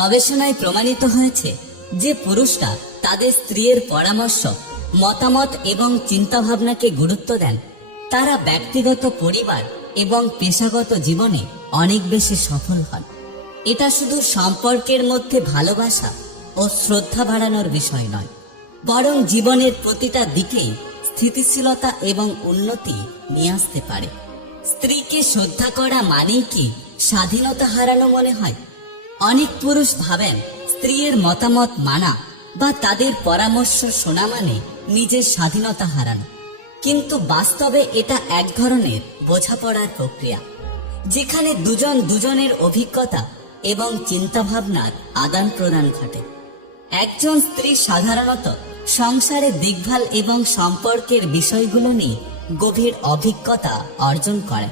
গবেষণায় প্রমাণিত হয়েছে যে পুরুষরা তাদের স্ত্রীর পরামর্শ, মতামত এবং চিন্তাভাবনাকে গুরুত্ব দেন। তারা ব্যক্তিগত পরিবার এবং পেশাগত জীবনে অনেক বেশি সফল হন। এটা শুধু সম্পর্কের মধ্যে ভালোবাসা ও শ্রদ্ধা বাড়ানোর বিষয় নয়, বরং জীবনের প্রতিটা দিকেই স্থিতিশীলতা এবং উন্নতি নিয়ে আসতে পারে। স্ত্রীকে শ্রদ্ধা করা মানেই কি স্বাধীনতা হারানো মনে হয়? অনেক পুরুষ ভাবেন স্ত্রীর মতামত মানা বা তাদের পরামর্শ শোনা মানে নিজের স্বাধীনতা হারানো। কিন্তু বাস্তবে এটা এক ধরনের বোঝাপড়ার প্রক্রিয়া, যেখানে দুজন দুজনের অভিজ্ঞতা এবং চিন্তাভাবনার আদান প্রদান ঘটে। একজন স্ত্রী সাধারণত সংসারে দেখভাল এবং সম্পর্কের বিষয়গুলো নিয়ে গভীর অভিজ্ঞতা অর্জন করে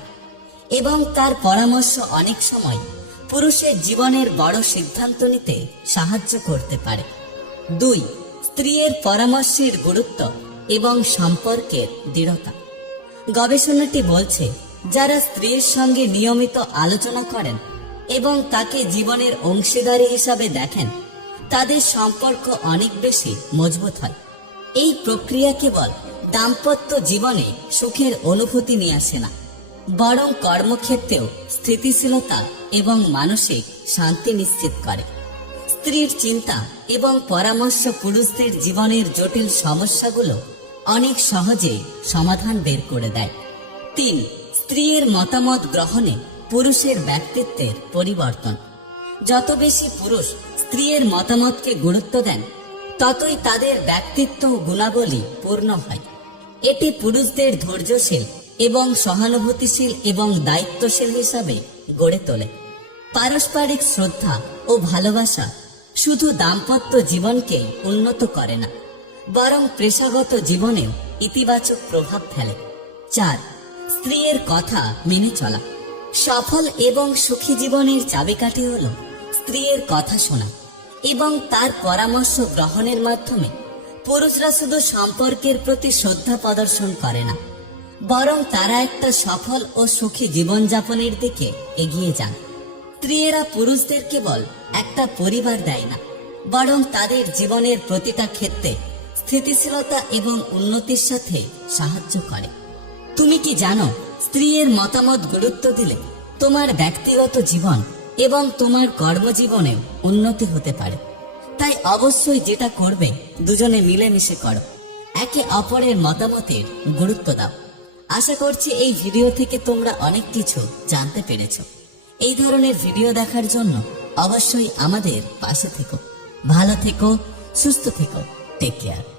এবং তার পরামর্শ অনেক সময় পুরুষের জীবনের বড় সিদ্ধান্ত নিতে সাহায্য করতে পারে। দুই, স্ত্রীর পরামর্শের গুরুত্ব এবং সম্পর্কের দৃঢ়তা। গবেষণাটি বলছে, যারা স্ত্রীর সঙ্গে নিয়মিত আলোচনা করেন এবং তাকে জীবনের অংশীদারি হিসাবে দেখেন, তাদের সম্পর্ক অনেক বেশি মজবুত হয়। এই প্রক্রিয়া কেবল দাম্পত্য জীবনে সুখের অনুভূতি নিয়ে আসে না। বরং কর্মক্ষেত্রেও স্থিতিশীলতা এবং মানসিক শান্তি নিশ্চিত করে। স্ত্রীর চিন্তা এবং পরামর্শ পুরুষদের জীবনের জটিল সমস্যাগুলো অনেক সহজে সমাধান বের করে দেয়। তিন, স্ত্রীর মতামত গ্রহণে পুরুষের ব্যক্তিত্বের পরিবর্তন। যত বেশি পুরুষ স্ত্রীর মতামতকে গুরুত্ব দেন, ততই তাদের ব্যক্তিত্ব গুণাবলী পূর্ণ হয়। এটি পুরুষদের ধৈর্যশীল এবং সহানুভূতিশীল এবং দায়িত্বশীল হিসাবে গড়ে তোলে। পারস্পরিক শ্রদ্ধা ও ভালোবাসা শুধু দাম্পত্য জীবনকে উন্নত করে না, বরং পেশাগত জীবনেও ইতিবাচক প্রভাব ফেলে। চার, স্ত্রীর কথা মেনে চলা। সফল এবং সুখী জীবনের চাবিকাঠি হল স্ত্রীর কথা শোনা এবং তার পরামর্শ গ্রহণের মাধ্যমে পুরুষরা শুধু সম্পর্কের প্রতি শ্রদ্ধা প্রদর্শন করে না বরং তারা একটা সফল ও সুখী জীবনযাপনের দিকে এগিয়ে যান। স্ত্রীরা পুরুষদের কেবল একটা পরিবার দেয় না, বরং তাদের জীবনের প্রতিটা ক্ষেত্রে স্থিতিশীলতা এবং উন্নতির সাথে সাহায্য করে। তুমি কি জানো স্ত্রীর মতামত গুরুত্ব দিলে তোমার ব্যক্তিগত জীবন এবং তোমার কর্মজীবনে উন্নতি হতে পারে। তাই অবশ্যই যেটা করবে দুজনে মিলেমিশে করো। একে অপরের মতামতের গুরুত্ব দাও। আশা করছি এই ভিডিও থেকে তোমরা অনেক কিছু জানতে পেরেছ। এই ধরনের ভিডিও দেখার জন্য অবশ্যই আমাদের পাশে থেকো। ভালো থেকো, সুস্থ থেকো। Take care